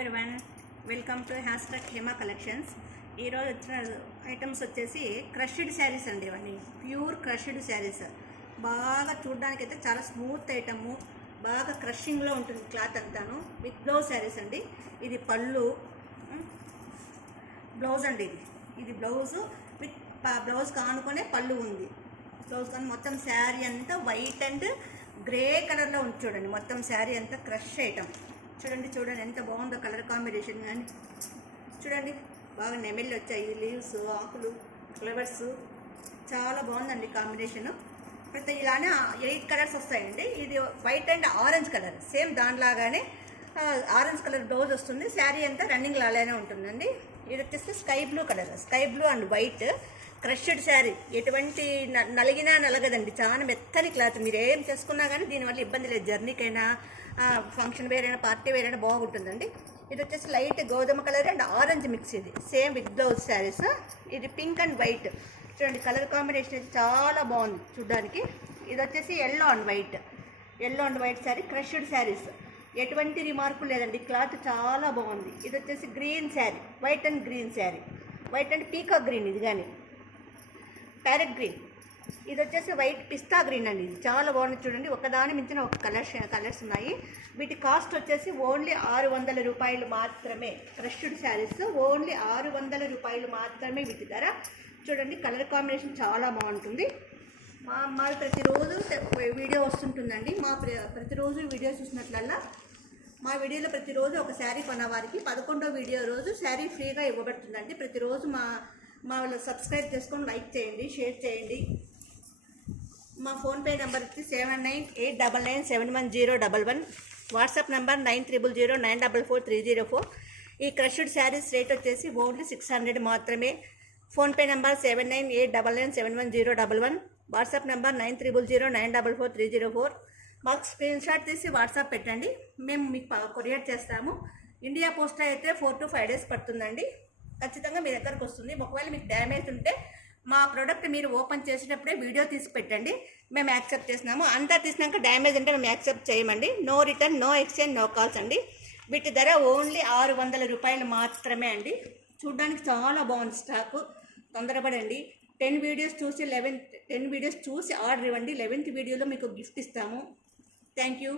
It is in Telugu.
Everyone, welcome to hashtag Hema collections. ఈరోజు వచ్చిన ఐటమ్స్ వచ్చేసి క్రష్డ్ శారీస్ అండి. ఇవన్నీ ప్యూర్ క్రష్డ్ శారీస్. బాగా చూడడానికి అయితే చాలా స్మూత్ ఐటము, బాగా క్రషింగ్లో ఉంటుంది క్లాత్ అంతాను. విత్ బ్లౌజ్ శారీస్ అండి. ఇది పళ్ళు, బ్లౌజ్ అండి. ఇది బ్లౌజు విత్ బ్లౌజ్ కానుకొనే పళ్ళు ఉంది. బ్లౌజ్ కానీ మొత్తం శారీ అంతా వైట్ అండ్ గ్రే కలర్లో ఉంది. చూడండి, మొత్తం శారీ అంతా క్రష్ ఐటమ్. చూడండి ఎంత బాగుందో కలర్ కాంబినేషన్. కానీ చూడండి, బాగా నెమిళ్ళు వచ్చాయి, లీవ్స్, ఆకులు, ఫ్లవర్స్, చాలా బాగుందండి కాంబినేషను. ప్రతి ఇలానే 8 కలర్స్ వస్తాయండి. ఇది white and orange colour, same దానిలాగానే ఆరెంజ్ కలర్ బ్లౌజ్ వస్తుంది. శారీ అంతా రన్నింగ్ లాగానే ఉంటుందండి. ఇది వచ్చేసి sky blue colour, sky blue and white crushed sari. ఎటువంటి నలిగినా నలగదండి, చాలా మెత్తని క్లాత్. మీరు ఏం చేసుకున్నా కానీ దీనివల్ల ఇబ్బంది లేదు. జర్నీకైనా, ఫంక్షన్ వేర్ అయినా, పార్టీ వేర్ అయినా బాగుంటుందండి. ఇది వచ్చేసి లైట్ గోధుమ కలర్ అండ్ ఆరెంజ్ మిక్స్. ఇది సేమ్ విత్ బ్లౌజ్ శారీస్. ఇది పింక్ అండ్ వైట్. చూడండి, కలర్ కాంబినేషన్ అయితే చాలా బాగుంది చూడడానికి. ఇది వచ్చేసి yellow and white sari, crushed saris. ఎటువంటి రిమార్కు లేదండి, క్లాత్ చాలా బాగుంది. ఇది వచ్చేసి green sari, white and green sari, white and peacock green. ఇది కానీ ప్యారెట్ గ్రీన్. ఇది వచ్చేసి వైట్ పిస్తా గ్రీన్ అండి. ఇది చాలా బాగుంది చూడండి. ఒకదాని మించిన ఒక కలర్స్ ఉన్నాయి. వీటి కాస్ట్ వచ్చేసి ఓన్లీ 600 రూపాయలు మాత్రమే. క్రష్డ్ శారీస్ ఓన్లీ 600 రూపాయలు మాత్రమే వీటి ధర. చూడండి, కలర్ కాంబినేషన్ చాలా బాగుంటుంది. మాది ప్రతిరోజు వీడియో వస్తుంటుందండి. ప్రతిరోజు వీడియో చూసినట్లల్లా మా వీడియోలో ప్రతిరోజు ఒక శారీ కొన్న వారికి 11వ వీడియో రోజు శారీ ఫ్రీగా ఇవ్వబడుతుందండి. ప్రతిరోజు మా వాళ్ళు సబ్స్క్రైబ్ చేసుకొని లైక్ చేయండి, షేర్ చేయండి. మా ఫోన్పే నెంబర్ వచ్చి 7989971011. WhatsApp number 9309444304. ఈ క్రష్డ్ శారీస్ రేట్ వచ్చేసి ఓన్లీ 600 మాత్రమే. PhonePe number 7989971011. WhatsApp number 9309444304. మాకు స్క్రీన్ షాట్ తీసి వాట్సాప్ పెట్టండి, మేము మీకు కొరియర్ చేస్తాము. ఇండియా పోస్ట్ అయితే 4 to 5 days పడుతుందండి. ఖచ్చితంగా మీ దగ్గరకు వస్తుంది. ఒకవేళ మీకు డ్యామేజ్ ఉంటే మా ప్రోడక్ట్ మీరు ఓపెన్ చేసేటప్పుడే వీడియో తీసి పెట్టండి, మేము యాక్సెప్ట్ చేస్తున్నాము. అంతా తీసినాక డ్యామేజ్ అంటే మేము యాక్సెప్ట్ చేయమండి. No return, no exchange, no calls అండి. వీటి ధర ఓన్లీ 600 రూపాయలు మాత్రమే అండి. చూడడానికి చాలా బాగుంది స్టాకు. తొందరపడండి. 10 వీడియోస్ చూసి ఆర్డర్ ఇవ్వండి. 11th వీడియోలో మీకు గిఫ్ట్ ఇస్తాము. Thank you.